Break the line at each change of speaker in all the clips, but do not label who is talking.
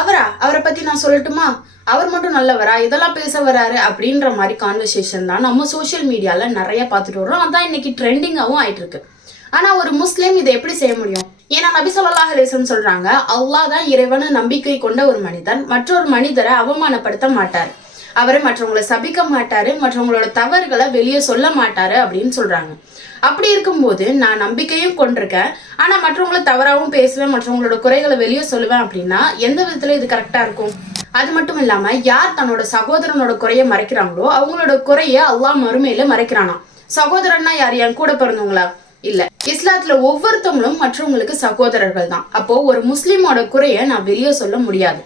அவரா? அவரை பத்தி நான் சொல்லட்டுமா? அவர் மட்டும் நல்லவரா? இதெல்லாம் பேச வராரு அப்படின்ற மாதிரி கான்வர்சேஷன் தான் நம்ம சோஷியல் மீடியால நிறைய பார்த்துட்டு வரோம் அதான் இன்னைக்கு ட்ரெண்டிங்காகவும் ஆயிட்டு இருக்கு ஆனா ஒரு முஸ்லீம் இதை எப்படி செய்ய முடியும்? ஏன்னா நபி ஸல்லல்லாஹு அலைஹி சொல்றாங்க அல்லாஹ் தான் இறைவனு நம்பிக்கை கொண்ட ஒரு மனிதன். மற்றொரு மனிதரை அவமானப்படுத்த மாட்டார். அவரை மற்றவங்களை சபிக்க மாட்டாரு மற்றவங்களோட தவறுகளை வெளியே சொல்ல மாட்டாரு அப்படின்னு சொல்றாங்க. அப்படி இருக்கும்போது நான் நம்பிக்கையும் கொண்டிருக்கேன். ஆனா மற்றவங்கள தவறாகவும் பேசுவேன் மற்றவங்களோட குறைகளை வெளியே சொல்லுவேன் அப்படின்னா எந்த விதத்துல இது கரெக்டா இருக்கும்? அது மட்டும் இல்லாம யார் தன்னோட சகோதரனோட குறைய மறைக்கிறாங்களோ அவங்களோட குறைய அல்லா மறுமையில மறைக்கிறானாம். சகோதரன்னா யார்? என் கூட பிறந்தவங்களா? இல்ல. இஸ்லாத்துல ஒவ்வொருத்தவங்களும் மற்றவங்களுக்கு சகோதரர்கள் தான் அப்போ ஒரு முஸ்லீமோட குறைய நான் வெளியே சொல்ல முடியாது.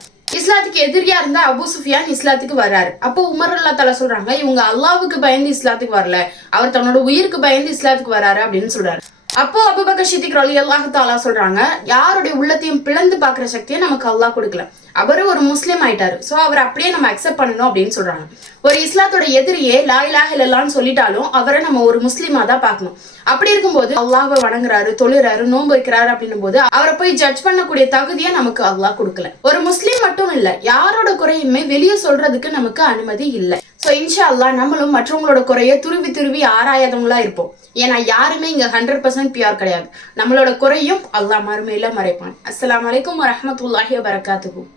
இஸ்லாத்துக்கு எதிரியா இருந்த அபு சுஃபியான் இஸ்லாத்துக்கு வர்றாரு. அப்போ உமர் அல்லா தலா சொல்றாங்க இவங்க அல்லாவுக்கு பயந்து இஸ்லாத்துக்கு வரல. அவர் தன்னோட உயிருக்கு பயந்து இஸ்லாத்துக்கு வராரு அப்படின்னு சொல்றாரு. அப்போ அபுபக்கர் சித்திக் ரலி அல்லாஹ் தாலா சொல்றாங்க யாருடைய உள்ளத்தையும் பிளந்து பாக்குற சக்தியை நமக்கு அல்லாஹ் கொடுக்கல. அவரு ஒரு முஸ்லீம் ஆயிட்டாரு. சோ அவர் அப்படியே நம்ம அக்செப்ட் பண்ணணும் அப்படின்னு சொல்றாங்க. ஒரு இஸ்லாத்தோட எதிரியே லா இலாஹ சொல்லிட்டாலும் அவரை நம்ம ஒரு முஸ்லீமா தான் பார்க்கணும். அப்படி இருக்கும்போது அல்லாஹ்வை வணங்குறாரு தொழுறாரு நோன்பு வைக்கிறாரு அப்படின்னும் போது அவரை போய் ஜட்ஜ் பண்ணக்கூடிய தகுதியை நமக்கு அல்லாஹ் கொடுக்கல. ஒரு முஸ்லீம் மட்டும் இல்ல யாரோட குறையுமே வெளியே சொல்றதுக்கு நமக்கு அனுமதி இல்லை. ஸோ இன்ஷா அல்லாஹ் நம்மளும் மற்றவங்களோட குறைய துருவி துருவி ஆராயாதவங்களா இருப்போம். ஏன்னா யாருமே இங்க ஹண்ட்ரட் பர்சன்ட் பியூர் கிடையாது. நம்மளோட குறையும் அல்லாஹ் மறுமையில மறைப்பான். அஸ்லாம் அலைக்கும் வரமத்துல்லாஹி வரகாத்துக்கும்